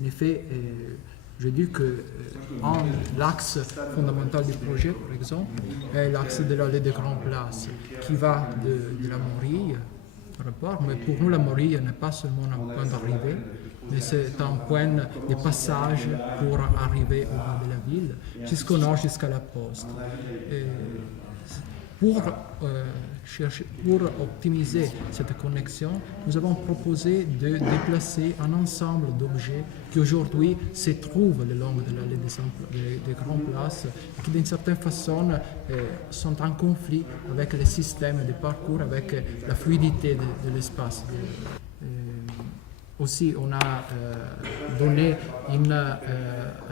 En effet, je dis que l'axe fondamental du projet, par exemple, est l'axe de l'allée des grandes places, qui va de la Morille, mais pour nous, la Morille n'est pas seulement un point d'arrivée, mais c'est un point de passage pour arriver au bas de la ville, jusqu'au nord, jusqu'à la poste. Et pour optimiser cette connexion, nous avons proposé de déplacer un ensemble d'objets qui aujourd'hui se trouvent le long de l'allée des grandes places et qui d'une certaine façon sont en conflit avec le système de parcours, avec la fluidité de l'espace. Aussi, on a donné une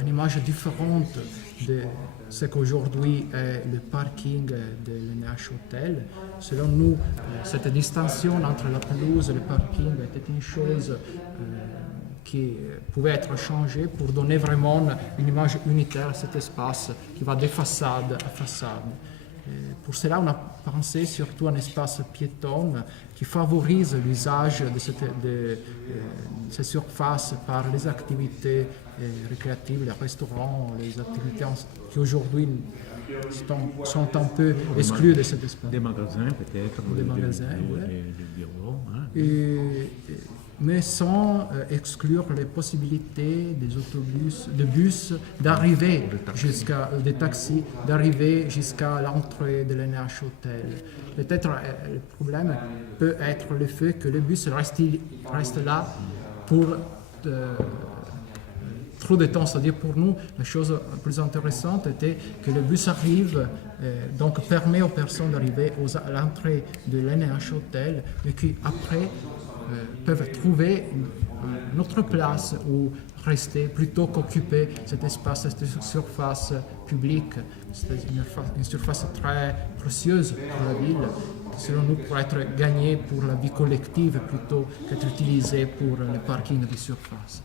image différente de ce qu'aujourd'hui est le parking de l'NH Hotel. Selon nous, cette distinction entre la pelouse et le parking était une chose qui pouvait être changée pour donner vraiment une image unitaire à cet espace qui va de façade à façade. Pour cela, on a pensé surtout à un espace piéton qui favorise l'usage de ces surfaces par les activités récréatives, les restaurants, les activités qui aujourd'hui sont un peu exclues de cet espace. Des magasins peut-être, des magasins, des bureaux. Hein. Mais sans exclure les possibilités des autobus, des bus d'arriver des taxis, d'arriver jusqu'à l'entrée de l'NH Hotel. Peut-être le problème peut être le fait que le bus reste là pour trop de temps. C'est-à-dire pour nous, la chose la plus intéressante était que le bus arrive, donc permet aux personnes d'arriver à l'entrée de l'NH Hotel, et qui après peuvent trouver une autre place où rester plutôt qu'occuper cet espace, cette surface publique. C'est une surface très précieuse pour la ville, qui selon nous pourrait être gagnée pour la vie collective plutôt qu'être utilisée pour le parking de surface.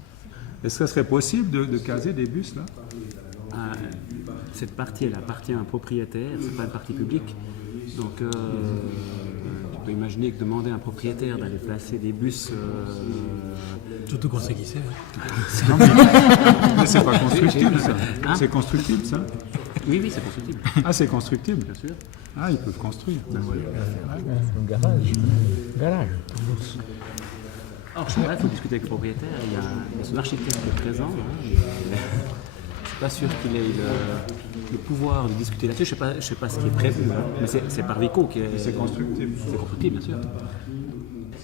Est-ce que ce serait possible de caser des bus là? Cette partie, elle appartient à un propriétaire, c'est pas une partie publique. Donc, tu peux imaginer que demander à un propriétaire d'aller placer des bus. Surtout qu'on sait qui c'est. Mais c'est pas constructible ça. Hein? C'est constructible ça? Oui, c'est constructible. Ah, c'est constructible? Bien sûr. Ah, ils peuvent construire. Un garage. Alors, je sais pas, il faut discuter avec le propriétaire. Il y a son architecte qui est présent. Hein, je suis pas sûr qu'il ait le pouvoir de discuter là-dessus. Je sais pas ce qui est prévu, hein, mais c'est par Vico qui est. C'est constructible. C'est constructible, bien sûr.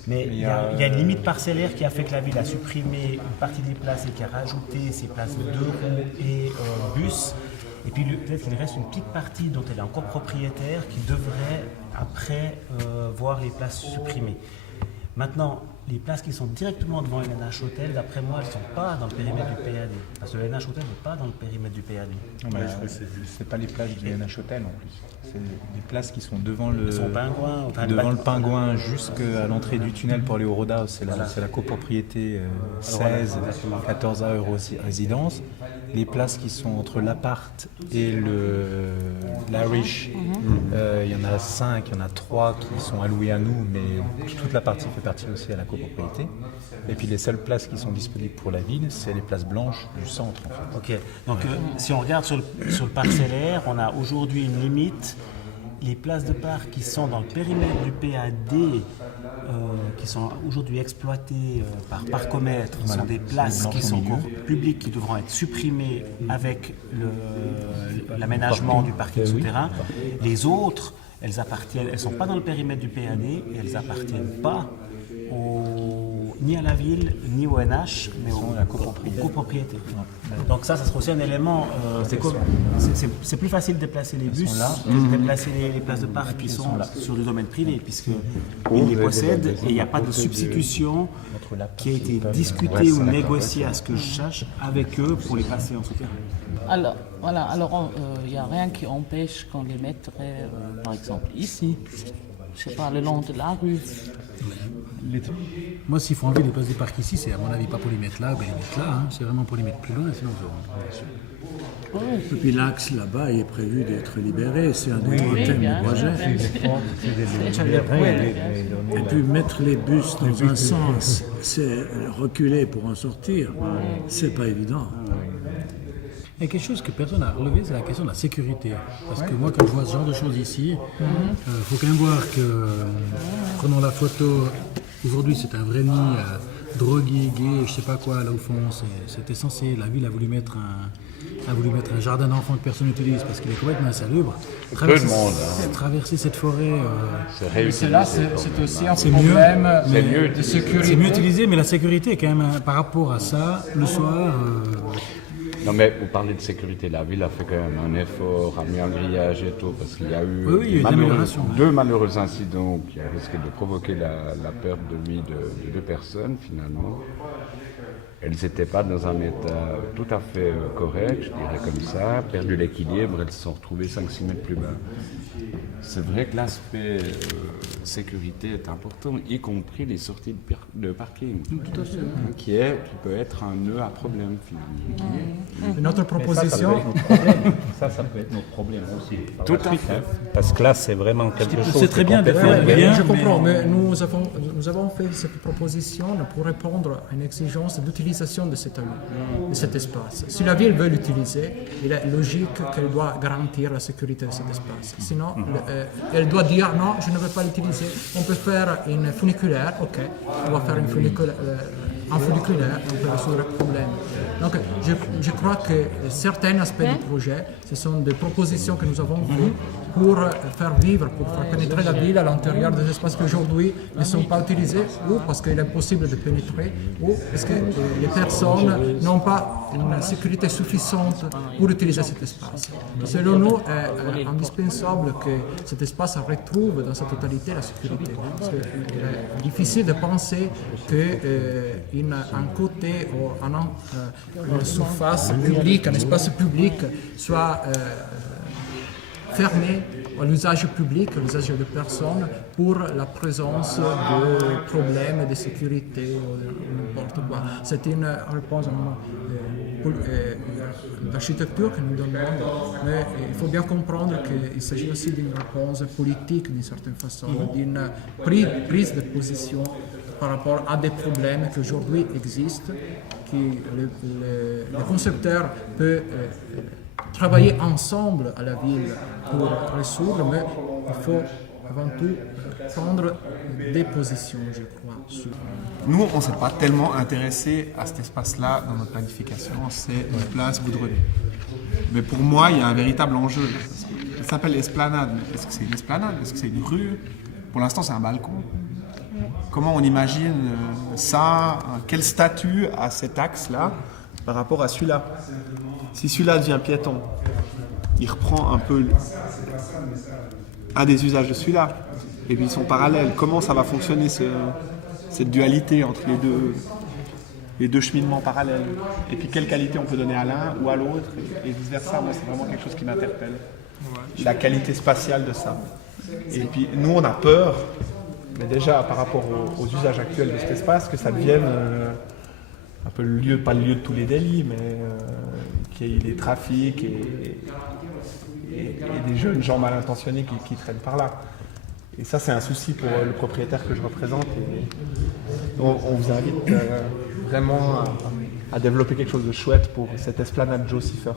Mais il y a une limite parcellaire qui a fait que la ville a supprimé une partie des places et qui a rajouté ces places de 2 roues et bus. Et puis peut-être qu'il reste une petite partie dont elle est encore propriétaire qui devrait après voir les places supprimées. Maintenant, les places qui sont directement devant le NH Hotel, d'après moi, elles ne sont pas dans le périmètre du PAD. Parce que le NH Hotel n'est pas dans le périmètre du PAD. Non, mais c'est pas les places du NH Hotel en plus. C'est des places qui sont devant le Pingouin jusqu'à l'entrée du tunnel pour aller au Rodhaus. C'est la copropriété 16 14A Euro Résidence. Les places qui sont entre l'appart et la riche, il y en a 5, il y en a 3 qui sont allouées à nous, mais toute la partie fait partie aussi à la copropriété. Et puis les seules places qui sont disponibles pour la ville, c'est les places blanches du centre en fait. Ok, donc si on regarde sur le parcellaire, on a aujourd'hui une limite. Les places de parc qui sont dans le périmètre du PAD, qui sont aujourd'hui exploitées par parcomètre, sont des places qui sont encore publiques, qui devront être supprimées avec l'aménagement du parking souterrain. Les autres, elles ne sont pas dans le périmètre du PAD et elles n'appartiennent pas ni à la ville, ni au NH, mais aux copropriétés. Donc ça sera aussi un élément. C'est plus facile de déplacer les bus que de déplacer les places de parc qui sont sur le domaine privé, puisqu'ils les possèdent et il n'y a pas de substitution qui a été discutée ou négociée à ce que je sache avec eux pour les passer en souterrain. Alors, voilà, il n'y a rien qui empêche qu'on les mettrait, par exemple, ici, je sais pas, le long de la rue. Moi, s'il faut enlever les places de parc ici, c'est à mon avis pas pour les mettre là, ben les mettre là, hein. C'est vraiment pour les mettre plus loin, sinon Et puis l'axe là-bas est prévu d'être libéré, c'est un des grands thèmes du projet. Et puis mettre les bus dans un sens, c'est reculer pour en sortir, c'est pas évident. Il y a quelque chose que personne n'a relevé, c'est la question de la sécurité. Parce que moi, quand je vois ce genre de choses ici, faut quand même voir que, prenons la photo, aujourd'hui c'est un vrai nid drogué, gay, je sais pas quoi, là au fond, c'était censé, la ville a voulu mettre un jardin d'enfants que personne n'utilise parce qu'il est complètement insalubre. Traverser cette forêt, C'est là, c'est aussi un problème de sécurité. c'est mieux utilisé, mais la sécurité est quand même, par rapport à ça, le soir... Non mais vous parlez de sécurité, la ville a fait quand même un effort, a mis un grillage et tout, parce qu'il y a eu deux malheureux incidents qui ont risqué de provoquer la perte de vie de 2 personnes finalement. Elles n'étaient pas dans un état tout à fait correct, je dirais comme ça, perdu l'équilibre, elles se sont retrouvées 5-6 mètres plus bas. C'est vrai que l'aspect sécurité est important, y compris les sorties de parking, tout à fait. Qui peut être un nœud à problème finalement. Notre proposition... Ça peut être notre problème aussi. Tout à fait. Parce que là, c'est vraiment quelque chose... C'est très bien de faire bien, je comprends, mais nous avons fait cette proposition pour répondre à une exigence d'utilisation de cet espace. Si la ville veut l'utiliser, il est logique qu'elle doit garantir la sécurité de cet espace. Sinon, elle doit dire non, je ne veux pas l'utiliser. On peut faire une funiculaire, ok, on va faire une funiculaire, on peut résoudre le problème. Donc, je crois que certains aspects du projet, ce sont des propositions que nous avons faites pour faire vivre, pour faire pénétrer la ville à l'intérieur des espaces qui aujourd'hui ne sont pas utilisés, ou parce qu'il est impossible de pénétrer, ou parce que les personnes n'ont pas une sécurité suffisante pour utiliser cet espace. Selon nous, il est indispensable que cet espace retrouve dans sa totalité la sécurité. Parce qu'il est difficile de penser qu'un côté ou une surface publique, un espace public soit fermé à l'usage public, à l'usage de personnes, pour la présence de problèmes de sécurité ou n'importe quoi. C'est une réponse d'architecture que nous donnons, mais il faut bien comprendre qu'il s'agit aussi d'une réponse politique d'une certaine façon, d'une prise de position par rapport à des problèmes qui aujourd'hui existent, que le concepteur peut travailler ensemble à la ville pour résoudre, mais il faut avant tout prendre des positions, je crois. Nous, on ne s'est pas tellement intéressé à cet espace-là dans notre planification, c'est une place goudronnée. Mais pour moi, il y a un véritable enjeu. Ça s'appelle l'esplanade. Est-ce que c'est une esplanade? Est-ce que c'est une rue? Pour l'instant, c'est un balcon. Comment on imagine ça? Quel statut a cet axe-là par rapport à celui-là? Si celui-là devient piéton, il reprend un peu un des usages de celui-là. Et puis ils sont parallèles. Comment ça va fonctionner cette dualité entre les deux cheminements parallèles? Et puis quelle qualité on peut donner à l'un ou à l'autre et vice-versa. Moi, c'est vraiment quelque chose qui m'interpelle. La qualité spatiale de ça. Et puis nous, on a peur, mais déjà par rapport aux usages actuels de cet espace, que ça devienne un peu le lieu, pas le lieu de tous les délits, mais qu'il y ait des trafics et des jeunes gens mal intentionnés qui traînent par là. Et ça, c'est un souci pour le propriétaire que je représente. Et on vous invite vraiment à développer quelque chose de chouette pour cette esplanade Joe Siffert.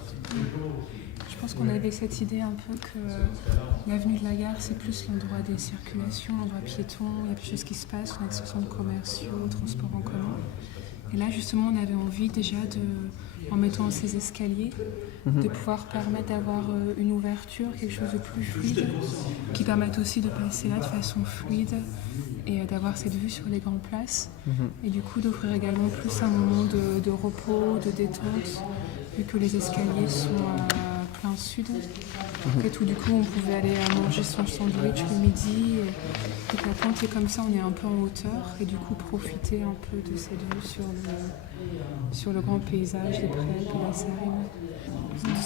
Je pense qu'on avait cette idée un peu que l'avenue de la Gare, c'est plus l'endroit des circulations, l'endroit piéton, il y a plus de choses qui se passent, on a des centres commerciaux, transports en commun. Et là, justement, on avait envie déjà, en mettant ces escaliers, de pouvoir permettre d'avoir une ouverture, quelque chose de plus fluide, qui permette aussi de passer là de façon fluide et d'avoir cette vue sur les grandes places. Et du coup, d'offrir également plus un moment de repos, de détente, vu que les escaliers sont plein sud. Et tout, du coup, on pouvait aller manger son sandwich le midi. Et la pente est comme ça, on est un peu en hauteur. Et du coup, profiter un peu de cette vue sur le grand paysage, les prés, de la Sarine.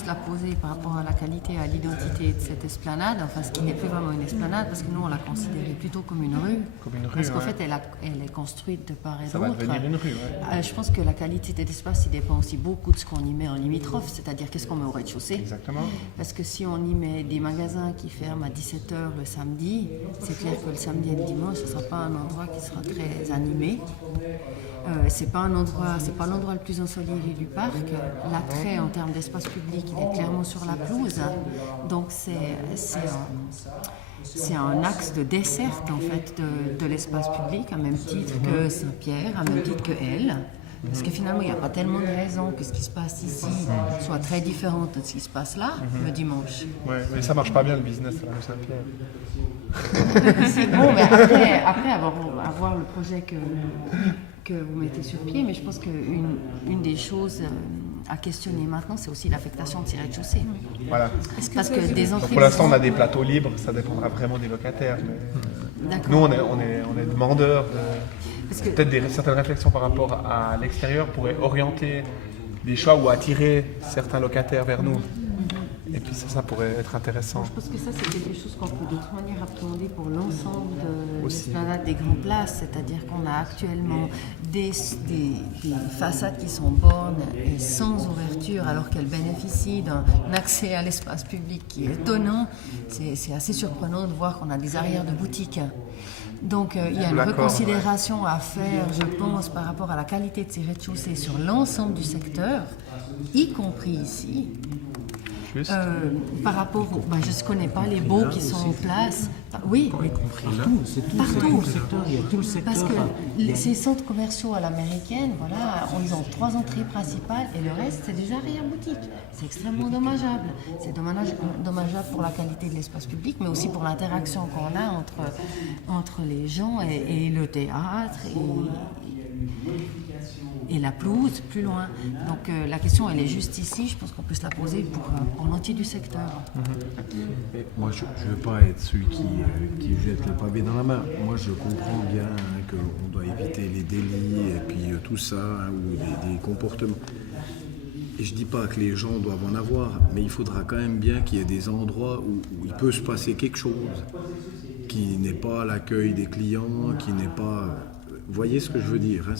se la poser par rapport à la qualité et à l'identité de cette esplanade, enfin ce qui n'est plus vraiment une esplanade, parce que nous on l'a considérée plutôt comme une rue. Parce qu'en fait elle est construite de part et d'autre. Ça va devenir une rue, Je pense que la qualité de l'espace, il dépend aussi beaucoup de ce qu'on y met en limitrophe, c'est-à-dire qu'est-ce qu'on met au rez-de-chaussée. Exactement. Parce que si on y met des magasins qui ferment à 17h le samedi, c'est clair que le samedi et le dimanche, ce ne sera pas un endroit qui sera très animé. C'est pas l'endroit le plus ensoleillé du parc. L'attrait en termes d'espace public, il est clairement sur la pelouse. Donc c'est un axe de desserte en fait de l'espace public, à même titre que Saint-Pierre, à même titre que Elle. Parce que finalement, il n'y a pas tellement de raisons que ce qui se passe ici soit très différent de ce qui se passe là, le dimanche. Ouais, mais ça marche pas bien le business à la rue Saint-Pierre. C'est bon, mais après avoir le projet que vous mettez sur pied, mais je pense qu'une des choses à questionner maintenant, c'est aussi l'affectation de ces rez-de-chaussée. Voilà. Parce que des entrées. Pour l'instant, on a des plateaux libres, ça dépendra vraiment des locataires. Mais nous, on est demandeurs de peut-être certaines réflexions par rapport à l'extérieur pourraient orienter des choix ou attirer certains locataires vers nous. Et puis ça pourrait être intéressant. Je pense que ça, c'est quelque chose qu'on peut de toute manière appréhender pour l'ensemble de l'esplanade des grandes places. C'est-à-dire qu'on a actuellement des façades qui sont bornes et sans ouverture, alors qu'elles bénéficient d'un accès à l'espace public qui est étonnant. C'est assez surprenant de voir qu'on a des arrières de boutiques. Donc il y a une reconsidération à faire, je pense, par rapport à la qualité de ces rez-de-chaussée sur l'ensemble du secteur, y compris ici. Par rapport je ne connais pas les baux qui sont en place. Oui, partout. Il y a tout le secteur. Parce que ces centres commerciaux à l'américaine, voilà, ils ont 3 entrées principales et le reste, c'est des arrière-boutiques. C'est extrêmement dommageable. C'est dommageable pour la qualité de l'espace public, mais aussi pour l'interaction qu'on a entre les gens et le théâtre et la pelouse plus loin. Donc la question, elle est juste ici. Je pense qu'on peut se la poser pour l'entier du secteur. Moi, je ne veux pas être celui qui jette le pavé dans la main. Moi, je comprends bien qu'on doit éviter les délits et puis tout ça, ou des comportements. Et je ne dis pas que les gens doivent en avoir, mais il faudra quand même bien qu'il y ait des endroits où il peut se passer quelque chose, qui n'est pas l'accueil des clients, qui n'est pas... Vous voyez ce que je veux dire, hein,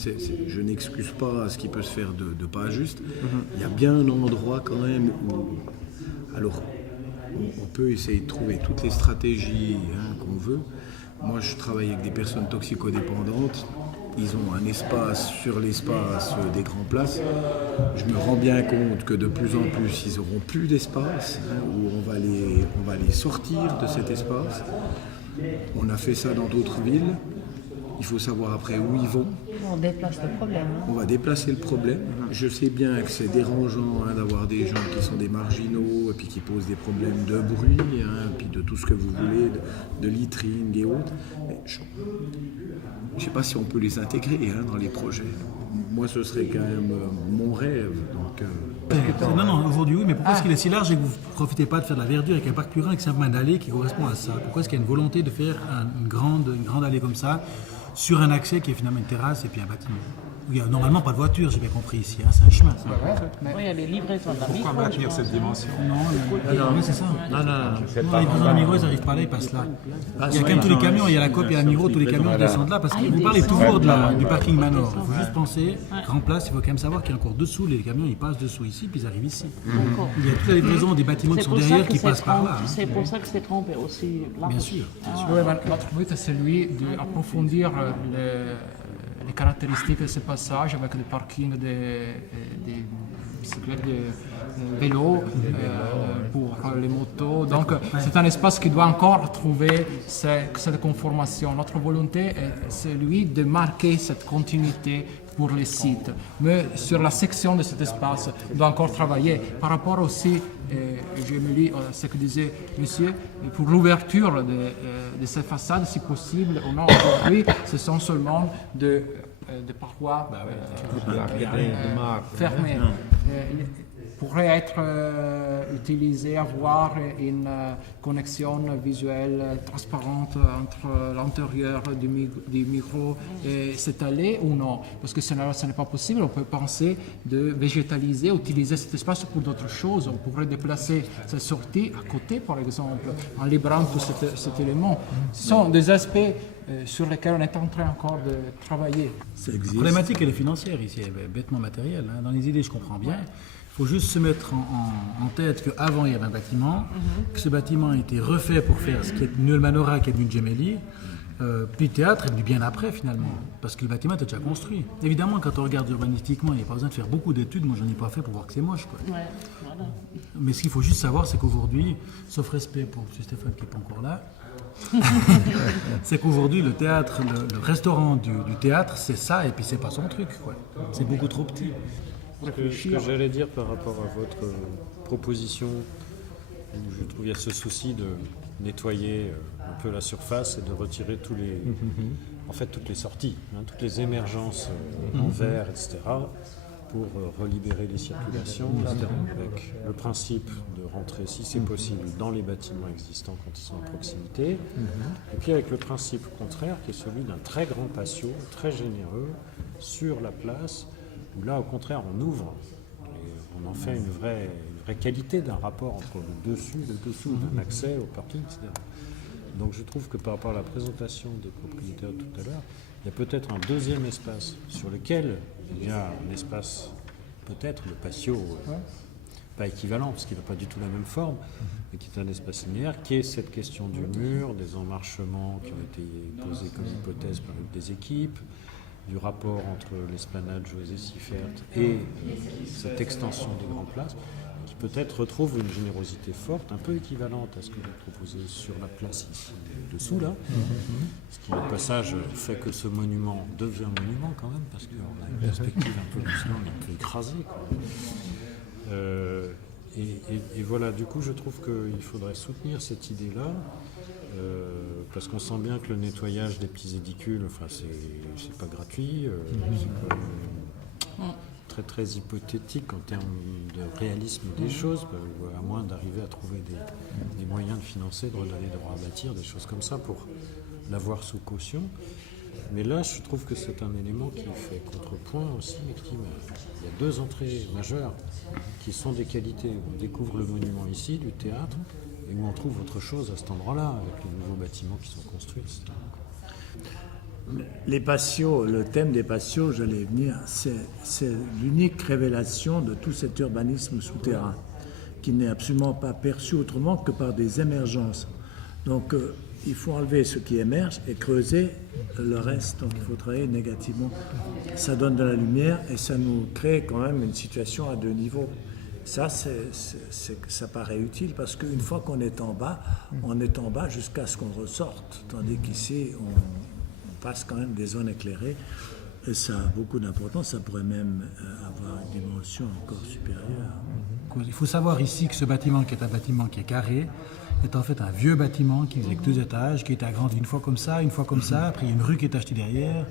je n'excuse pas ce qui peut se faire de pas juste. Il y a bien un endroit quand même où... Alors, on peut essayer de trouver toutes les stratégies qu'on veut. Moi, je travaille avec des personnes toxicodépendantes. Ils ont un espace sur l'espace des grandes places. Je me rends bien compte que de plus en plus, ils n'auront plus d'espace, où on va les sortir de cet espace. On a fait ça dans d'autres villes. Il faut savoir après où ils vont. On déplace le problème. On va déplacer le problème. Je sais bien que c'est dérangeant d'avoir des gens qui sont des marginaux et puis qui posent des problèmes de bruit, puis de tout ce que vous voulez, de littering et autres. Mais je ne sais pas si on peut les intégrer dans les projets. Moi, ce serait quand même mon rêve. Donc, Non, aujourd'hui oui, mais pourquoi est-ce qu'il est si large et que vous ne profitez pas de faire de la verdure avec un parc plus grand, avec simplement une allée qui correspond à ça? Pourquoi est-ce qu'il y a une volonté de faire une grande allée comme ça sur un accès qui est finalement une terrasse et puis un bâtiment? Il n'y a normalement pas de voiture, j'ai bien compris ici, c'est un chemin. Il y a les livraisons de la Migros. Pourquoi maintenir cette dimension? Non, c'est ça. Non. Les livraisons de la Migros, ils n'arrivent pas là, ils passent là. Il y a quand même tous les camions, il y a la COP, il y a la Migros, tous les camions qui descendent là, parce que vous parlez toujours du parking Manor. Il faut juste penser, grand place, il faut quand même savoir qu'il y a encore dessous, les camions ils passent dessous ici, puis ils arrivent ici. Il y a toutes les livraisons des bâtiments qui sont derrière qui passent par là. C'est pour ça que c'est trompé aussi. Bien sûr. Notre but, c'est celui d'approfondir les caractéristiques de ce passage avec des parkings des bicyclettes, des vélos pour les motos. Donc c'est un espace qui doit encore trouver cette conformation. Notre volonté est celui de marquer cette continuité pour les sites. Mais sur la section de cet espace, on doit encore travailler. Par rapport aussi, je me lis ce que disait monsieur, pour l'ouverture de ces façades, si possible, ou non, aujourd'hui, ce sont seulement de parois fermées. pourrait être utilisé, avoir une connexion visuelle transparente entre l'intérieur du micro et cette allée ou non? Parce que ce n'est pas possible, on peut penser de végétaliser, utiliser cet espace pour d'autres choses. On pourrait déplacer cette sortie à côté, par exemple, en libérant tout cet élément. Ce sont des aspects sur lesquels on est en train encore de travailler. La problématique, elle est financière ici, elle est bêtement matérielle. Hein. Dans les idées, je comprends bien. Il faut juste se mettre en tête qu'avant, il y avait un bâtiment, que ce bâtiment a été refait pour faire ce qui est Nuel Manora, qui est venu Gemelli. Puis le théâtre est venu bien après, finalement, parce que le bâtiment était déjà construit. Évidemment, quand on regarde urbanistiquement, il n'y a pas besoin de faire beaucoup d'études. Moi, je n'en ai pas fait pour voir que c'est moche, quoi. Ouais, voilà. Mais ce qu'il faut juste savoir, c'est qu'aujourd'hui, sauf respect pour M. Stéphane qui n'est pas encore là, c'est qu'aujourd'hui, le théâtre, le restaurant du théâtre, c'est ça, et puis c'est pas son truc, quoi. C'est beaucoup trop petit. Ce que j'allais dire par rapport à votre proposition, où je trouve qu'il y a ce souci de nettoyer un peu la surface et de retirer toutes les sorties, hein, toutes les émergences en verre, etc., pour relibérer les circulations, avec le principe de rentrer, si c'est possible, dans les bâtiments existants quand ils sont à proximité, et puis avec le principe contraire, qui est celui d'un très grand patio, très généreux, sur la place, où là, au contraire, on ouvre, et on en fait une vraie qualité d'un rapport entre le dessus et le dessous, d'un accès au parking, etc. Donc je trouve que par rapport à la présentation des propriétaires tout à l'heure, il y a peut-être un deuxième espace sur lequel il y a un espace, peut-être le patio, pas équivalent, parce qu'il n'a pas du tout la même forme, mais qui est un espace linéaire, qui est cette question du mur, des emmarchements qui ont été posés comme hypothèse par une des équipes, du rapport entre l'esplanade José Siffert et cette extension des grandes places, qui peut-être retrouve une générosité forte, un peu équivalente à ce que vous proposez sur la place ici, dessous là, ce qui au passage fait que ce monument devient monument quand même, parce qu'on a une perspective un peu un peu écrasée, quoi. Et voilà, du coup je trouve qu'il faudrait soutenir cette idée-là, parce qu'on sent bien que le nettoyage des petits édicules, enfin c'est pas gratuit, c'est quand même très très hypothétique en termes de réalisme des choses, à moins d'arriver à trouver des moyens de financer, de redonner droit à bâtir, des choses comme ça pour l'avoir sous caution. Mais là, je trouve que c'est un élément qui fait contrepoint aussi, et qui il y a deux entrées majeures qui sont des qualités. On découvre le monument ici, du théâtre, et où on trouve autre chose à cet endroit-là, avec les nouveaux bâtiments qui sont construits, etc. Les patios, le thème des patios, j'allais venir, c'est l'unique révélation de tout cet urbanisme souterrain, qui n'est absolument pas perçu autrement que par des émergences. Donc il faut enlever ce qui émerge et creuser le reste, donc il faut travailler négativement. Ça donne de la lumière et ça nous crée quand même une situation à deux niveaux. Ça, ça paraît utile parce qu'une fois qu'on est en bas, on est en bas jusqu'à ce qu'on ressorte, tandis qu'ici, on passe quand même des zones éclairées et ça a beaucoup d'importance, ça pourrait même avoir une dimension encore supérieure. Il faut savoir ici que ce bâtiment, qui est un bâtiment qui est carré, est en fait un vieux bâtiment qui faisait que 2 étages, qui était agrandi une fois comme ça, après il y a une rue qui est achetée derrière.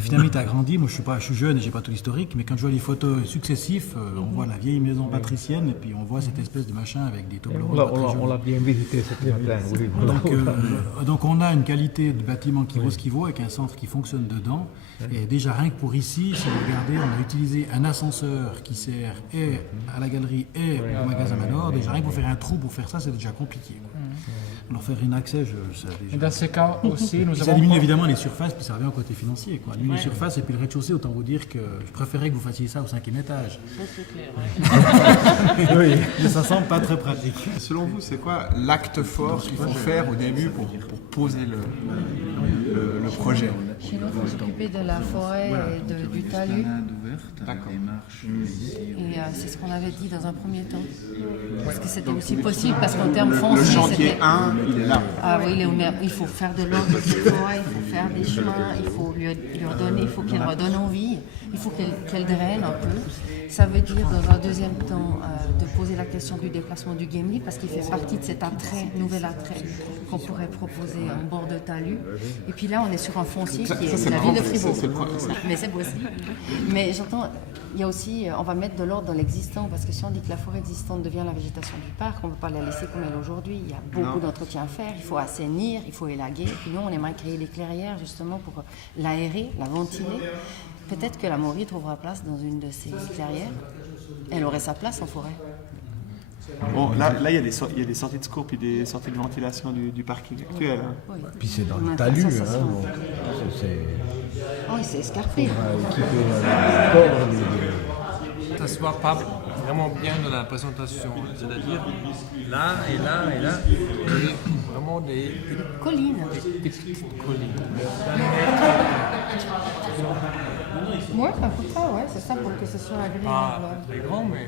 Finalement, il est agrandi. Moi, je suis jeune et j'ai pas tout l'historique, mais quand je vois les photos successives, on voit la vieille maison patricienne et puis on voit cette espèce de machin avec des tableaux. On l'a bien visité cette matin. Oui. Donc on a une qualité de bâtiment qui vaut ce qu'il vaut, avec un centre qui fonctionne dedans. Et déjà rien que pour ici, si vous regardez, on a utilisé un ascenseur qui sert et à la galerie et au magasin Manor. Déjà rien que pour faire un trou pour faire ça, c'est déjà compliqué. Alors faire un accès, ça déjà... Et dans ce cas aussi, nous ça élimine évidemment les surfaces, puis ça revient au côté financier. Éliminer les surfaces et puis le rez-de-chaussée, autant vous dire que je préférais que vous fassiez ça au 5e étage. Ça c'est clair. Oui, mais ça semble pas très pratique. Selon vous, c'est quoi l'acte fort qu'il faut faire au début pour poser le projet? Chez nous, il faut s'occuper de la forêt et du talus. D'accord. Et c'est ce qu'on avait dit dans un premier temps. Parce que c'était aussi possible, parce qu'en termes fonciers, le chantier 1, il est là. Ah oui, il faut faire de l'ordre de cette forêt, il faut faire des chemins, il faut leur donner, il faut qu'elle redonne envie, il faut qu'elle draine un peu. Ça veut dire, dans un deuxième temps, de poser la question du déplacement du Gimli, parce qu'il fait partie de cet attrait, nouvel attrait qu'on pourrait proposer en bord de talus. Et puis là, on est sur un foncier qui est la ville de Fribourg. Mais c'est beau aussi. Mais j'entends, il y a aussi, on va mettre de l'ordre dans l'existant, parce que si on dit que la forêt existante devient la végétation du parc, on ne peut pas la laisser comme elle est aujourd'hui. Il y a beaucoup d'entretien à faire, il faut assainir, il faut élaguer. Et puis nous, on aimerait créer des clairières justement pour l'aérer, la ventiler. Peut-être que la Maury trouvera place dans une de ces clairières. Elle aurait sa place en forêt. Bon, là il y a des sorties de secours puis des sorties de ventilation du parking actuel. Hein. Oui. Puis c'est dans le talus, donc c'est escarpé. Ça se voit pas vraiment bien dans la présentation, c'est-à-dire là et là et là, et vraiment des collines. Des petites collines. Oui, à peu près, ouais, c'est ça pour que ce soit agréable. Pas très grand, mais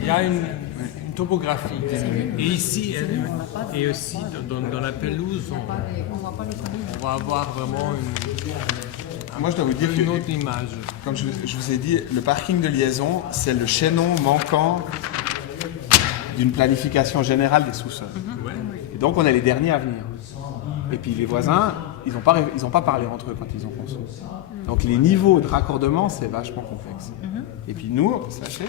il y a une topographie. Et ici, et aussi dans la pelouse, on va avoir vraiment Moi, je dois vous dire une autre image. Comme je vous ai dit, le parking de liaison, c'est le chaînon manquant d'une planification générale des sous-sols. Et donc, on est les derniers à venir. Et puis, les voisins, ils n'ont pas parlé entre eux quand ils ont construit. Donc, les niveaux de raccordement, c'est vachement complexe. Et puis, nous, sachez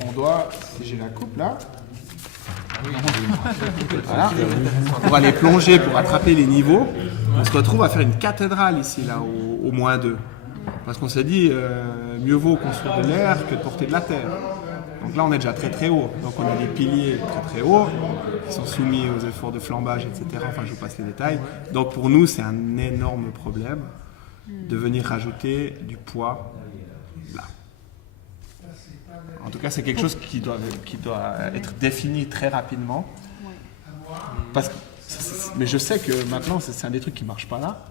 qu'on doit, si j'ai la coupe là, voilà. Pour aller plonger, pour attraper les niveaux, on se retrouve à faire une cathédrale ici, là, au -2. Parce qu'on s'est dit, mieux vaut construire de l'air que de porter de la terre. Donc là, on est déjà très très haut. Donc on a des piliers très très hauts qui sont soumis aux efforts de flambage, etc. Enfin, je vous passe les détails. Donc pour nous, c'est un énorme problème de venir rajouter du poids là. En tout cas, c'est quelque chose qui doit être défini très rapidement. Parce que, mais je sais que maintenant, c'est un des trucs qui ne marche pas là.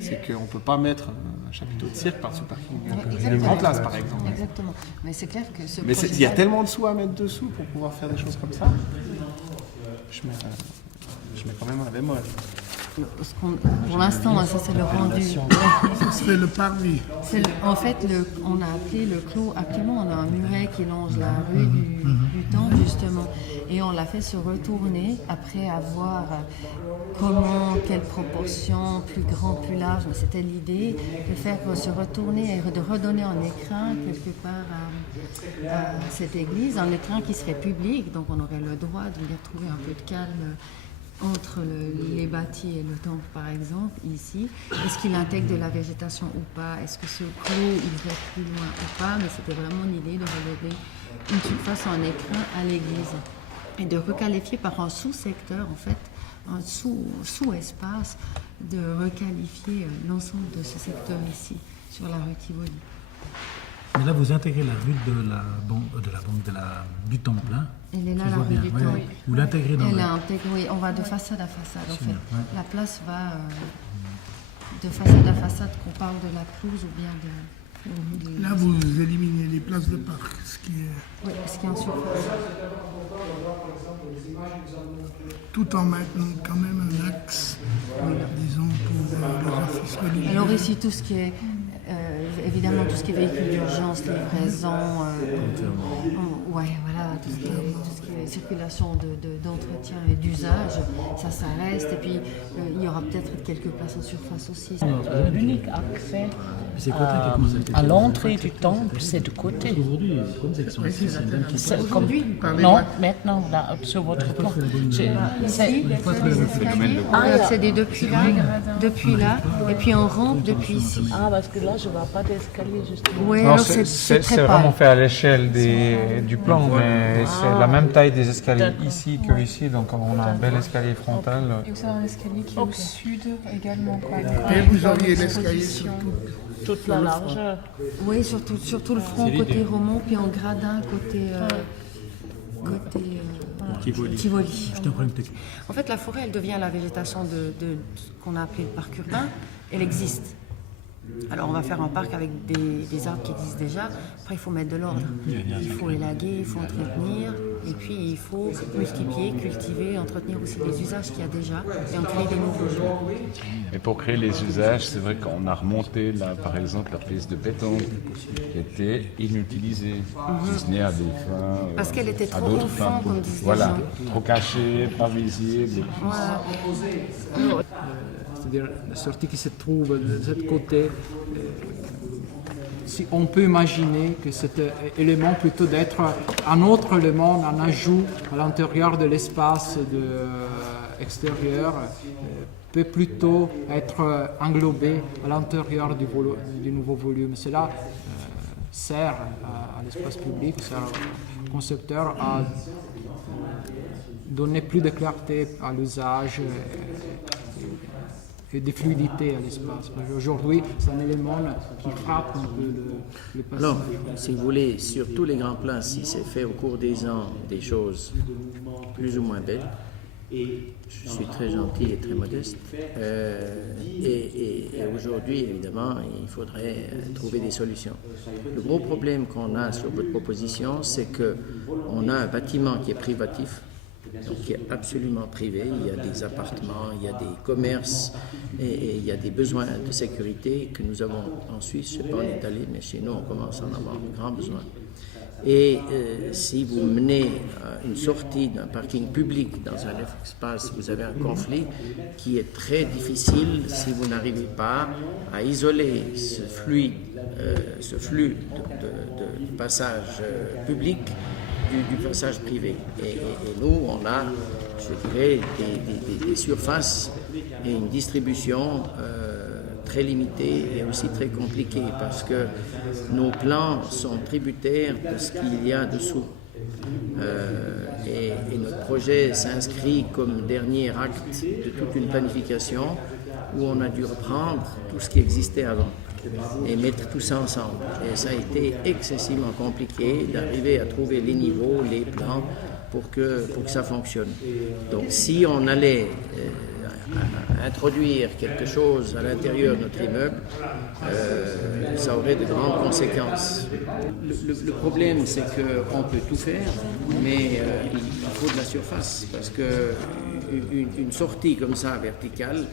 C'est qu'on ne peut pas mettre un chapiteau de cirque par-dessus parking. Une grande place, par exemple. Exactement. Mais c'est clair que Mais il y a tellement de sous à mettre dessous pour pouvoir faire des choses comme ça. Je mets quand même un bémol. Pour l'instant, ça c'est le rendu. C'est le parvis. En fait, on a appelé le clos. Actuellement, on a un muret qui longe la rue du Temple, justement. Et on l'a fait se retourner après avoir quelle proportion, plus grand, plus large. Mais c'était l'idée de faire se retourner et de redonner un écrin quelque part à cette église, un écrin qui serait public. Donc on aurait le droit de venir trouver un peu de calme entre les bâtis et le temple, par exemple, ici. Est-ce qu'il intègre de la végétation ou pas? Est-ce que ce clos irait plus loin ou pas? Mais c'était vraiment l'idée de relever une surface en écrin à l'église et de requalifier par un sous-secteur, en fait, un sous-espace, de requalifier l'ensemble de ce secteur ici, sur la rue Tivoli. Mais là, vous intégrez la rue du Temple, hein? Elle est là, la rue du Temple. Oui. Vous l'intégrez dans oui, on va de façade à façade, en fait. Ouais. La place va de façade à façade, qu'on parle de la pelouse ou bien de... Là, vous éliminez les places de parc, ce qui est... Oui, ce qui est en surface. Tout en maintenant quand même un axe, disons, pour les offices religieux. Alors ici, tout ce qui est... évidemment, tout ce qui est véhicule d'urgence, livraison, tout ce qui est circulation d'entretien et d'usage, ça reste. Et puis, il y aura peut-être quelques places en surface aussi. L'unique accès à l'entrée du temple, c'est de côté. Aujourd'hui, comme c'est ici, c'est une dame qui passe. Non, maintenant, là, sur votre plan. On peut accéder depuis là, et puis on rampe depuis ici. Ah, parce que là, je ne vois pas d'escalier, justement. Oui, alors c'est vraiment fait à l'échelle du plan, mais c'est la même taille des escaliers ici que ici, donc on a un bel escalier frontal. Et vous avez un escalier qui est au sud également. Et vous auriez l'escalier sur toute la largeur. Oui, surtout le front côté roman, puis en gradin côté Tivoli. En fait, la forêt, elle devient la végétation de ce qu'on a appelé le parc urbain. Elle existe. Alors on va faire un parc avec des arbres qui existent déjà. Après il faut mettre de l'ordre. Il faut élaguer, il faut entretenir. Et puis il faut multiplier, cultiver, entretenir aussi les usages qu'il y a déjà et en créer des nouveaux jeux. Et pour créer les usages, c'est vrai qu'on a remonté là, par exemple, la piste de pétanque qui était inutilisée, si ce n'est à des fins. Parce qu'elle était trop d'autres au fond, fins, comme disent les voilà, gens. trop cachée, pas visible. Voilà. C'est-à-dire la sortie qui se trouve de ce côté. Si on peut imaginer que cet élément, plutôt d'être un autre élément, un ajout à l'intérieur de l'espace extérieur, peut plutôt être englobé à l'intérieur du nouveau volume. Cela sert à l'espace public, sert au concepteur à donner plus de clarté à l'usage et de fluidité à l'espace. Aujourd'hui, c'est un élément qui frappe un peu le passé. Alors, si vous voulez, sur tous les grands plans, si c'est fait au cours des ans des choses plus ou moins belles, je suis très gentil et très modeste, et aujourd'hui, évidemment, il faudrait trouver des solutions. Le gros problème qu'on a sur votre proposition, c'est qu'on a un bâtiment qui est privatif, donc qui est absolument privé. Il y a des appartements, il y a des commerces et il y a des besoins de sécurité que nous avons en Suisse. Je ne sais pas en Italie, mais chez nous, on commence à en avoir un grand besoin. Et si vous menez une sortie d'un parking public dans un espace, vous avez un conflit qui est très difficile si vous n'arrivez pas à isoler ce flux de passage public du passage privé. Et nous, on a, je dirais, des surfaces et une distribution très limitée et aussi très compliquée parce que nos plans sont tributaires de ce qu'il y a dessous. Et notre projet s'inscrit comme dernier acte de toute une planification où on a dû reprendre tout ce qui existait avant et mettre tout ça ensemble. Et ça a été excessivement compliqué d'arriver à trouver les niveaux, les plans pour que ça fonctionne. Donc si on allait introduire quelque chose à l'intérieur de notre immeuble, ça aurait de grandes conséquences. Le problème, c'est qu'on peut tout faire, mais il faut de la surface, parce qu'une sortie comme ça, verticale,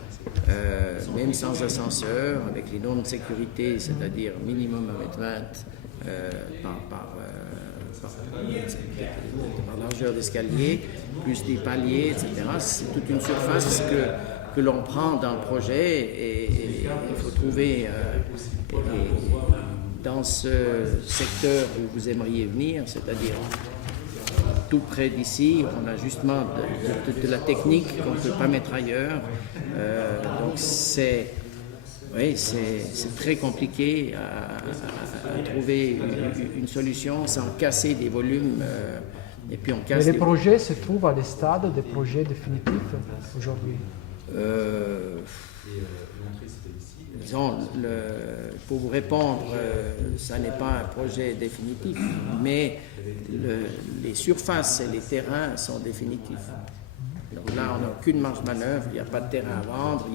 même sans ascenseur, avec les normes de sécurité, c'est-à-dire minimum 1,20 m par largeur d'escalier, plus des paliers, etc. C'est toute une surface que l'on prend dans le projet et il faut trouver dans ce secteur où vous aimeriez venir, c'est-à-dire tout près d'ici, on a justement de la technique qu'on ne peut pas mettre ailleurs. Donc c'est très compliqué à trouver une solution sans casser des volumes. Et puis on casse. Mais les projets se trouvent à des stades des projets définitifs aujourd'hui. Disons, pour vous répondre, ça n'est pas un projet définitif, mais les surfaces et les terrains sont définitifs. Donc là, on n'a aucune marge de manœuvre, il n'y a pas de terrain à vendre,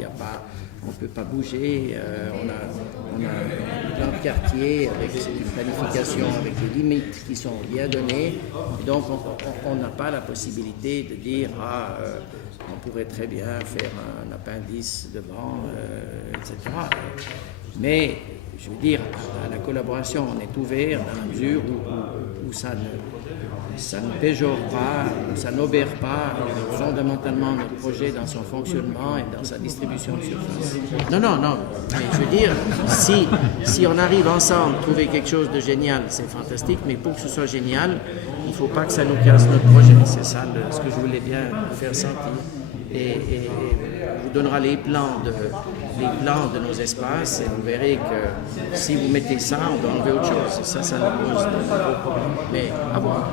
on ne peut pas bouger, on a un plan de quartier avec une planification, avec des limites qui sont bien données. Et donc, on n'a pas la possibilité de dire on pourrait très bien faire un appendice devant, etc. Mais, je veux dire, à la collaboration, on est ouvert dans la mesure où ça ne péjore pas, où ça n'obère pas fondamentalement notre projet dans son fonctionnement et dans sa distribution de surface. Non, mais je veux dire, si on arrive ensemble à trouver quelque chose de génial, c'est fantastique, mais pour que ce soit génial, il ne faut pas que ça nous casse notre projet. C'est ça ce que je voulais bien faire sentir. Et on vous donnera les plans de nos espaces et vous verrez que si vous mettez ça, on doit enlever autre chose. Ça nous pose de gros problèmes. Mais à voir.